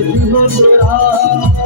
कभी हो गया